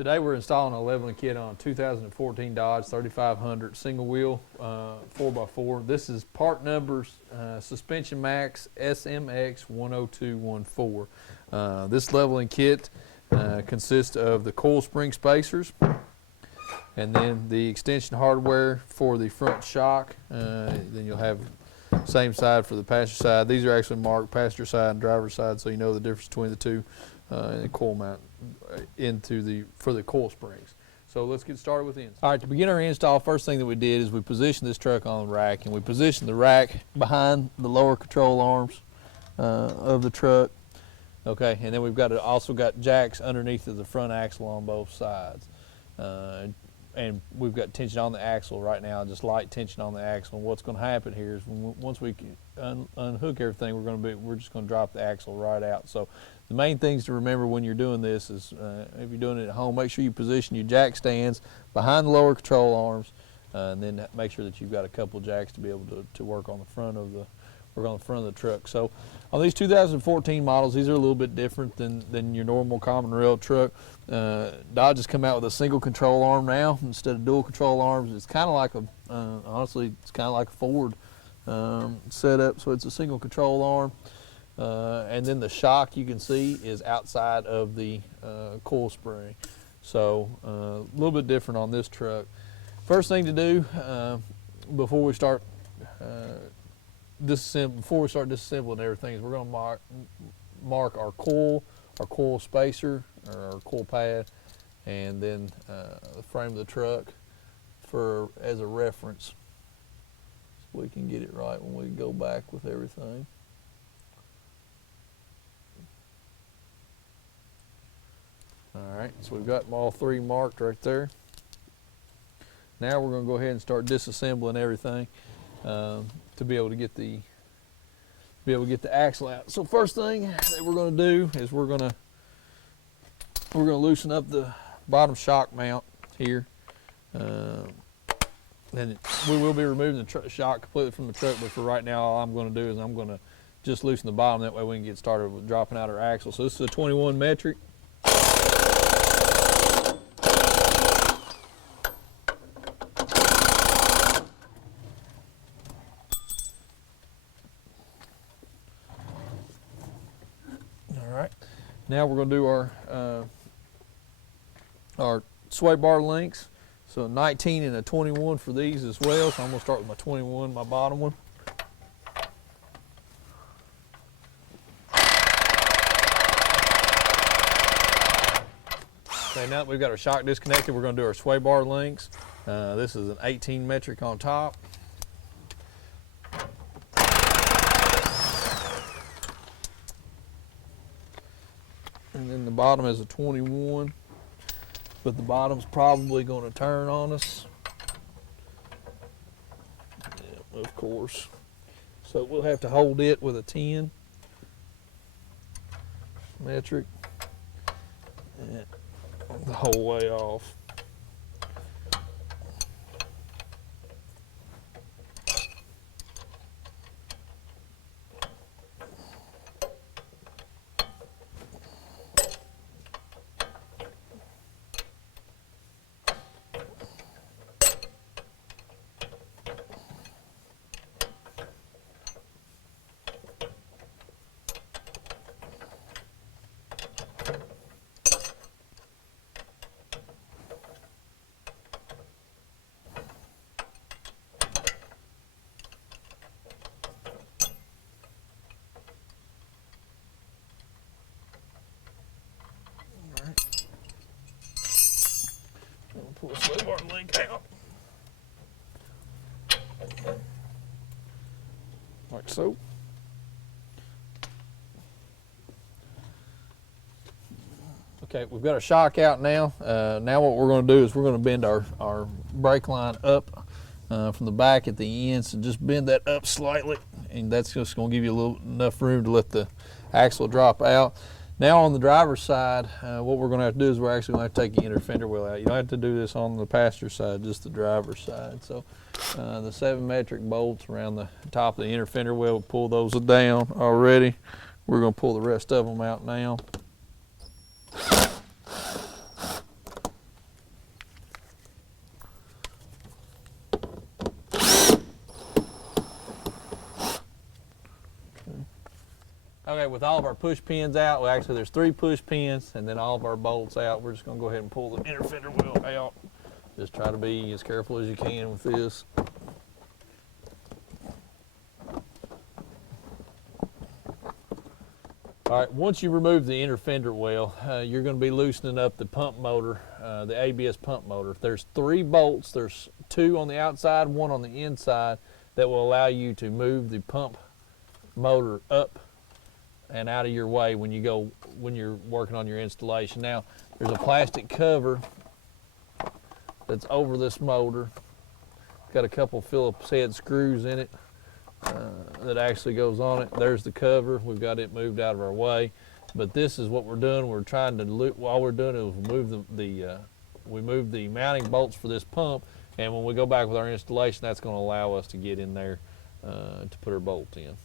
Today we're installing a leveling kit on a 2014 Dodge 3500 single wheel 4x4. This is part numbers suspension Maxx SMX 10214. This leveling kit consists of the coil spring spacers and then the extension hardware for the front shock. Then you'll have same side for the passenger side. These are actually marked passenger side and driver's side, so you know the difference between the two, and the coil mount for the coil springs. So let's get started with the install. All right, to begin our install, first thing that we did is we positioned this truck on the rack, and we positioned the rack behind the lower control arms of the truck. Okay, and then we've also got jacks underneath of the front axle on both sides. And we've got tension on the axle right now, just light tension on the axle. And what's going to happen here is once we unhook everything, we're just going to drop the axle right out. So the main things to remember when you're doing this is, if you're doing it at home, make sure you position your jack stands behind the lower control arms, and then make sure that you've got a couple jacks to be able to work on the front of the truck. So on these 2014 models, these are a little bit different than your normal common rail truck. Dodge has come out with a single control arm now instead of dual control arms. It's kind of like honestly, it's kind of like a Ford setup. So it's a single control arm, and then the shock you can see is outside of the coil spring. So a little bit different on this truck. First thing to do before we start disassembling everything is we're going to mark our coil spacer or our coil pad, and then the frame of the truck as a reference, so we can get it right when we go back with everything. All right, so we've got them all three marked right there. Now we're going to go ahead and start disassembling everything to be able to get the axle out. So first thing that we're going to do is we're going to loosen up the bottom shock mount here. And we will be removing the shock completely from the truck, but for right now, all I'm going to do is I'm going to just loosen the bottom. That way we can get started with dropping out our axle. So this is a 21 metric. Now we're going to do our sway bar links. So 19 and a 21 for these as well. So I'm going to start with my 21, my bottom one. Okay, now that we've got our shock disconnected, we're going to do our sway bar links. This is an 18 metric on top. And then the bottom is a 21, but the bottom's probably going to turn on us. Yeah, of course. So we'll have to hold it with a 10 metric and the whole way off. Pull the sway bar link out, like so. Okay, we've got our shock out now. Now what we're going to do is we're going to bend our brake line up from the back at the end. So just bend that up slightly, and that's just going to give you enough room to let the axle drop out. Now on the driver's side, what we're going to have to do is we're actually going to have to take the inner fender wheel out. You don't have to do this on the passenger side, just the driver's side. So the 7 metric bolts around the top of the inner fender wheel, we'll pull those down already. We're going to pull the rest of them out now. with all of our push pins out, well, actually there's 3 push pins and then all of our bolts out. We're just gonna go ahead and pull the inner fender wheel out. Just try to be as careful as you can with this. All right, once you remove the inner fender well, you're going to be loosening up the pump motor, the ABS pump motor. There's 3 bolts. There's 2 on the outside, 1 on the inside that will allow you to move the pump motor up and out of your way when you're working on your installation. Now, there's a plastic cover that's over this motor. It's got a couple Phillips head screws in it. That actually goes on it. There's the cover. We've got it moved out of our way, but this is what we're doing. We're trying to all we're doing is we move the mounting bolts for this pump, and when we go back with our installation, that's going to allow us to get in there to put our bolt in.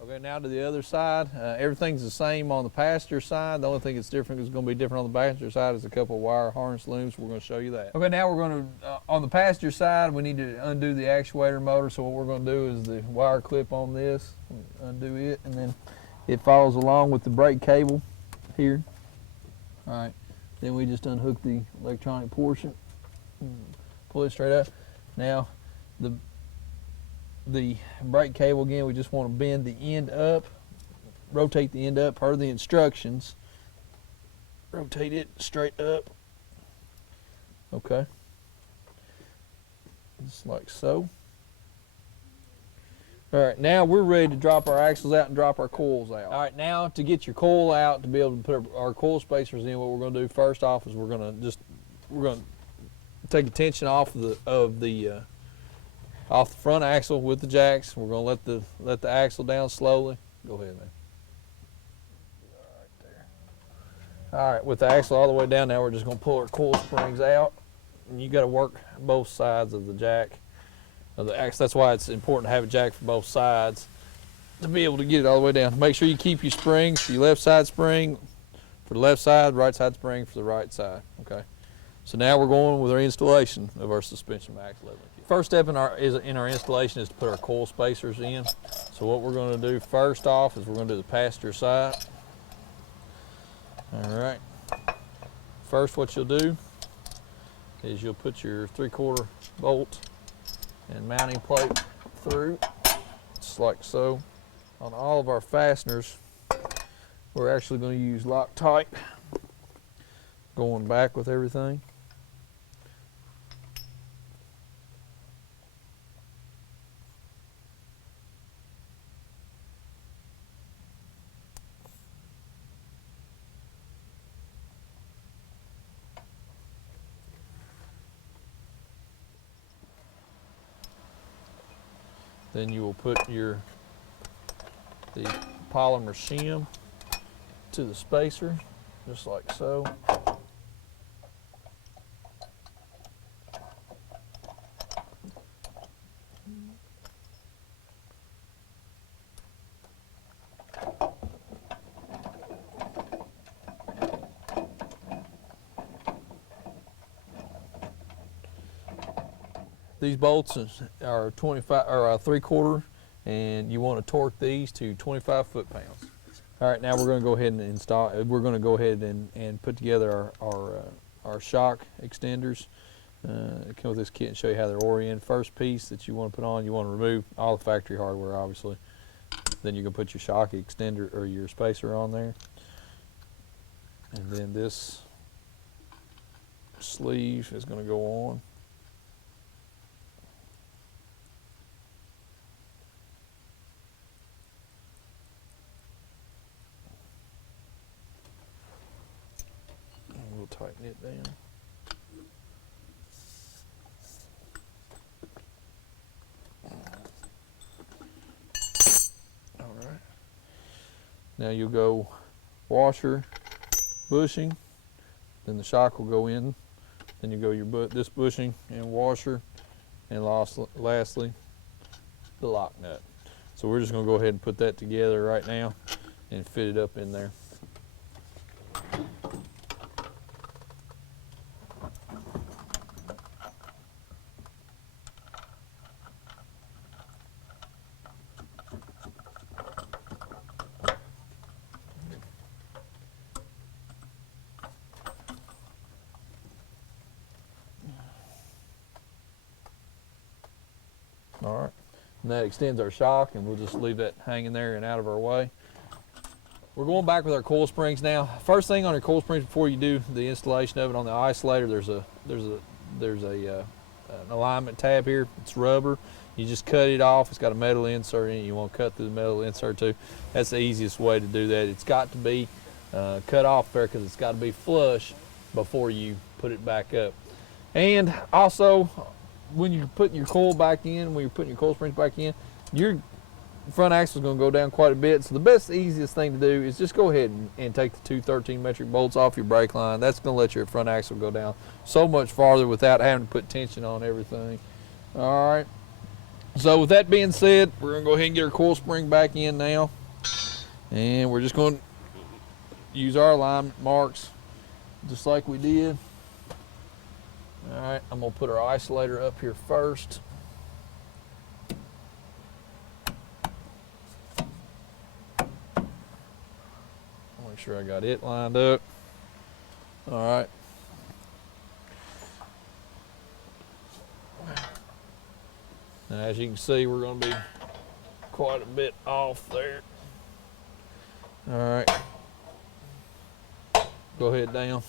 Okay, now to the other side. Everything's the same on the passenger side. The only thing that's different is going to be different on the passenger side is a couple of wire harness looms. We're going to show you that. Okay, now we're going to, on the passenger side, we need to undo the actuator motor. So what we're going to do is the wire clip on this, undo it, and then it follows along with the brake cable here. All right, then we just unhook the electronic portion, pull it straight up. Now, the brake cable, again, we just want to bend the end up, rotate the end up per the instructions. Rotate it straight up. Okay. Just like so. All right, now we're ready to drop our axles out and drop our coils out. All right, now to get your coil out, to be able to put our coil spacers in, what we're going to do first off is we're going to take the tension off off the front axle with the jacks. We're going to let the axle down slowly. Go ahead, man. Right there. All right, with the axle all the way down, now we're just going to pull our coil springs out. And you got to work both sides of the jack of the axle. That's why it's important to have a jack for both sides to be able to get it all the way down. Make sure you keep your springs, your left side spring for the left side, right side spring for the right side. Okay. So now we're going with our installation of our suspension Maxx leveling kit. First step in our installation is to put our coil spacers in. So what we're going to do first off is we're going to do the passenger side. All right. First, what you'll do is you'll put your 3/4 bolt and mounting plate through, just like so. On all of our fasteners, we're actually going to use Loctite, going back with everything. Then you will put the polymer shim to the spacer, just like so. These bolts are 3/4, and you want to torque these to 25 foot-pounds. All right, now we're going to go ahead and install. We're going to go ahead and put together our shock extenders. Come with this kit and show you how they're oriented. First piece that you want to put on, you want to remove all the factory hardware, obviously. Then you're going to put your shock extender or your spacer on there, and then this sleeve is going to go on. We'll tighten it down. All right. Now you'll go washer, bushing, then the shock will go in. Then you go this bushing and washer, and lastly, the lock nut. So we're just going to go ahead and put that together right now and fit it up in there. and that extends our shock, and we'll just leave that hanging there and out of our way. We're going back with our coil springs now. First thing on your coil springs before you do the installation of it on the isolator, there's an alignment tab here. It's rubber. You just cut it off. It's got a metal insert in it. You want to cut through the metal insert too. That's the easiest way to do that. It's got to be cut off there because it's got to be flush before you put it back up. And also, when you're putting your coil back in, when you're putting your coil springs back in, your front axle is going to go down quite a bit. So the best, easiest thing to do is just go ahead and take the two 13 metric bolts off your brake line. That's going to let your front axle go down so much farther without having to put tension on everything. All right. So with that being said, we're going to go ahead and get our coil spring back in now. And we're just going to use our alignment marks just like we did. All right, I'm going to put our isolator up here first. Make sure I got it lined up. All right. Now, as you can see, we're going to be quite a bit off there. All right. Go ahead down.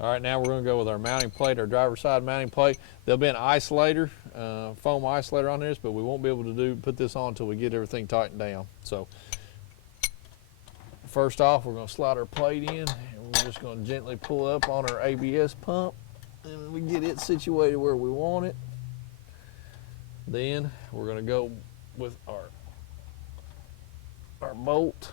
All right, now we're going to go with our mounting plate, our driver's side mounting plate. There'll be an isolator, foam isolator on this, but we won't be able to put this on until we get everything tightened down. So first off, we're going to slide our plate in, and we're just going to gently pull up on our ABS pump, and we get it situated where we want it. Then we're going to go with our bolt.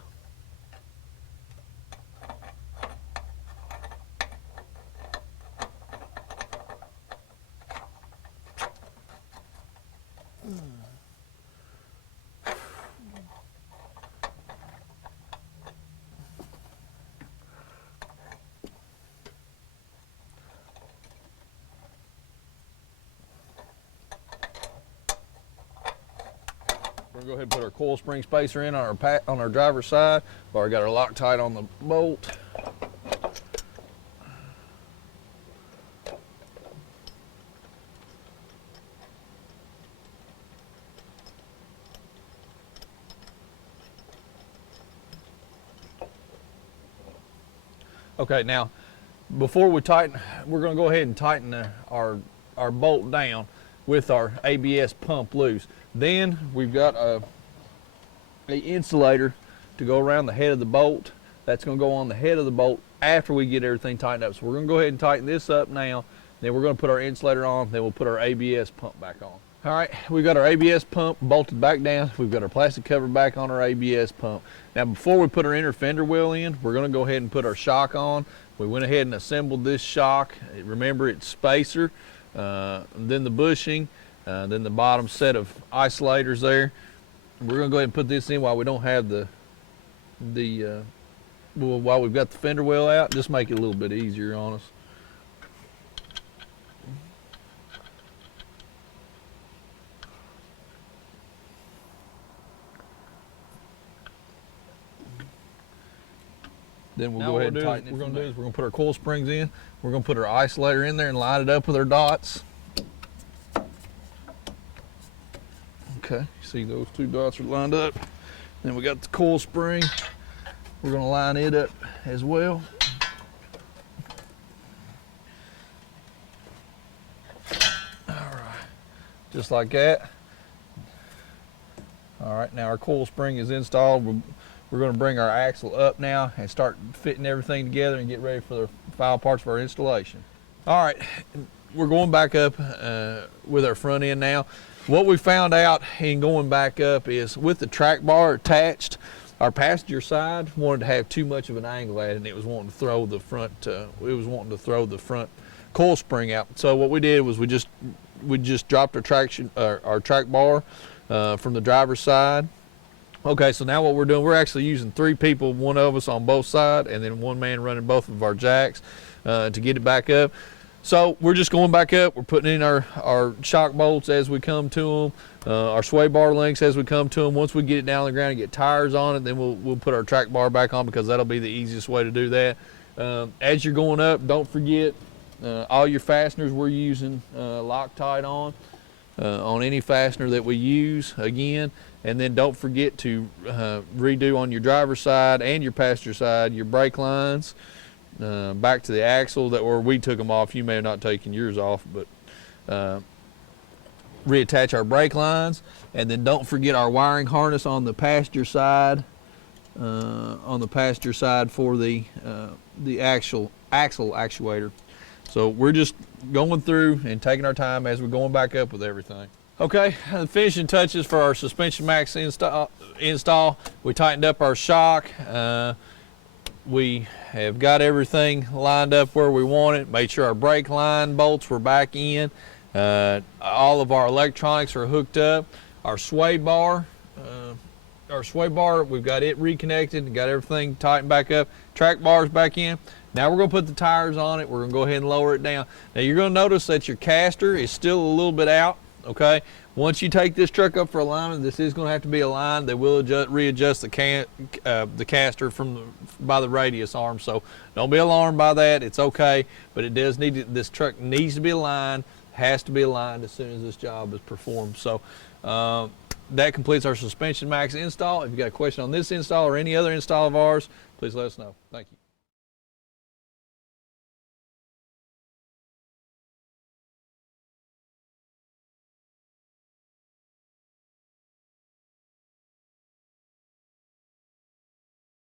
We're going to go ahead and put our coil spring spacer in on our driver's side. We've already got our Loctite on the bolt. Okay, now before we tighten, we're going to go ahead and tighten our bolt down with our ABS pump loose. Then we've got a insulator to go around the head of the bolt. That's going to go on the head of the bolt after we get everything tightened up. So we're going to go ahead and tighten this up now. Then we're going to put our insulator on. Then we'll put our ABS pump back on. All right, we've got our ABS pump bolted back down. We've got our plastic cover back on our ABS pump. Now before we put our inner fender wheel in, we're going to go ahead and put our shock on. We went ahead and assembled this shock. Remember, it's spacer, then the bushing, then the bottom set of isolators there. We're going to go ahead and put this in while we don't have while we've got the fender well out, just make it a little bit easier on us. Then we'll go ahead and tighten it. What we're going to do is we're going to put our coil springs in. We're going to put our isolator in there and line it up with our dots. Okay, see those two dots are lined up. Then we got the coil spring. We're going to line it up as well. All right, just like that. All right, now our coil spring is installed. We're going to bring our axle up now and start fitting everything together and get ready for the final parts of our installation. All right, we're going back up with our front end now. What we found out in going back up is with the track bar attached, our passenger side wanted to have too much of an angle at it, and it was wanting to throw the front coil spring out. So what we did was we just dropped our track bar from the driver's side. Okay, so now what we're doing, we're actually using 3 people, one of us on both sides, and then one man running both of our jacks to get it back up. So we're just going back up. We're putting in our shock bolts as we come to them, our sway bar links as we come to them. Once we get it down on the ground and get tires on it, then we'll put our track bar back on, because that'll be the easiest way to do that. As you're going up, don't forget all your fasteners we're using Loctite on any fastener that we use again. And then don't forget to redo on your driver's side and your passenger side your brake lines back to the axle that where we took them off. You may have not taken yours off, but reattach our brake lines. And then don't forget our wiring harness on the passenger side for the axle actuator. So we're just going through and taking our time as we're going back up with everything. Okay, the finishing touches for our suspension Maxx install. We tightened up our shock. We have got everything lined up where we want it. Made sure our brake line bolts were back in. All of our electronics are hooked up. Our sway bar, we've got it reconnected and got everything tightened back up. Track bars back in. Now we're going to put the tires on it. We're going to go ahead and lower it down. Now you're going to notice that your caster is still a little bit out. Okay, once you take this truck up for alignment, this is going to have to be aligned. They will readjust the caster by the radius arm, so don't be alarmed by that. It's okay, but it does need to, this truck needs to be aligned, has to be aligned as soon as this job is performed. So that completes our suspension Maxx install. If you got a question on this install or any other install of ours, please let us know. Thank you.